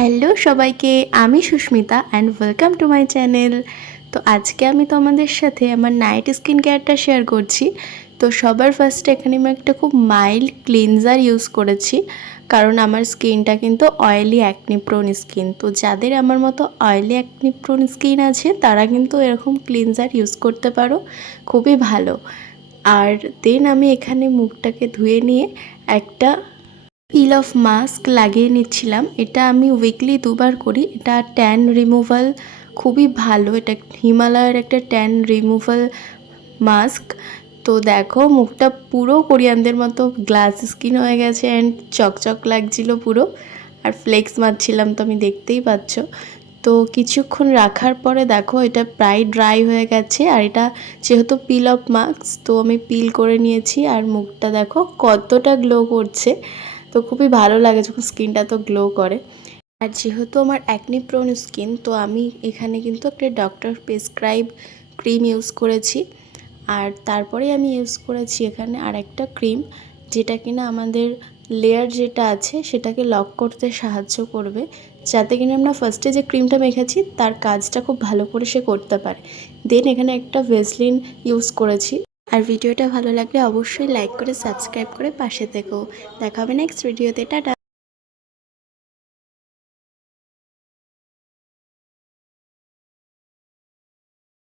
Hello সবাইকে, আমি Susmita and welcome to my channel. তো আজকে আমি তোমাদের সাথে আমার নাইট স্কিন কেয়ারটা শেয়ার করছি। তো সবার ফার্স্টে এখানে আমি একটা খুব মাইল্ড ক্লিনজার ইউজ করেছি, কারণ আমার স্কিনটা কিন্তু অয়েলি অ্যাকনি প্রোন স্কিন। তো যাদের আমার মতো অয়েলি অ্যাকনি প্রোন স্কিন আছে তারা কিন্তু এরকম ক্লিনজার ইউজ করতে পারো, খুবই ভালো। আর দেন আমি এখানে মুখটাকে ধুয়ে নিয়ে একটা পিল অফ মাস্ক লাগিয়ে নিচ্ছিলাম। এটা আমি উইকলি 2বার করি। এটা ট্যান রিমুভাল খুবই ভালো। এটা হিমালয়ের একটা ট্যান রিমুভাল মাস্ক। তো দেখো মুখটা পুরো কোরিয়ানদের মতো গ্লাস স্কিন হয়ে গেছে অ্যান্ড চকচক লাগছিল পুরো। আর ফ্লেক্স মারছিলাম তো আমি দেখতেই পাচ্ছ। তো কিছুক্ষণ রাখার পরে দেখো এটা প্রায় ড্রাই হয়ে গেছে। আর এটা যেহেতু পিল অফ মাস্ক, তো আমি পিল করে নিয়েছি। আর মুখটা দেখো কতটা গ্লো করছে। তো খুবই ভালো লাগে যখন স্কিনটা তো গ্লো করে। আর যেহেতু আমার অ্যাকনি প্রোন স্কিন, তো আমি এখানে কিন্তু একটা ডক্টর প্রেসক্রাইব ক্রিম ইউজ করেছি। আর তারপরে আমি ইউজ করেছি এখানে আর একটা ক্রিম, যেটা কিনা আমাদের লেয়ার যেটা আছে সেটাকে লক করতে সাহায্য করবে, যাতে কিনা আমরা ফার্স্টে যে ক্রিমটা মেখেছি তার কাজটা খুব ভালো করে সে করতে পারে। দেন এখানে একটা ভেসলিন ইউজ করেছি। আর ভিডিওটা ভালো লাগলে অবশ্যই লাইক করে সাবস্ক্রাইব করে পাশে থেকো। দেখা হবে নেক্সট ভিডিওতে। টাটা।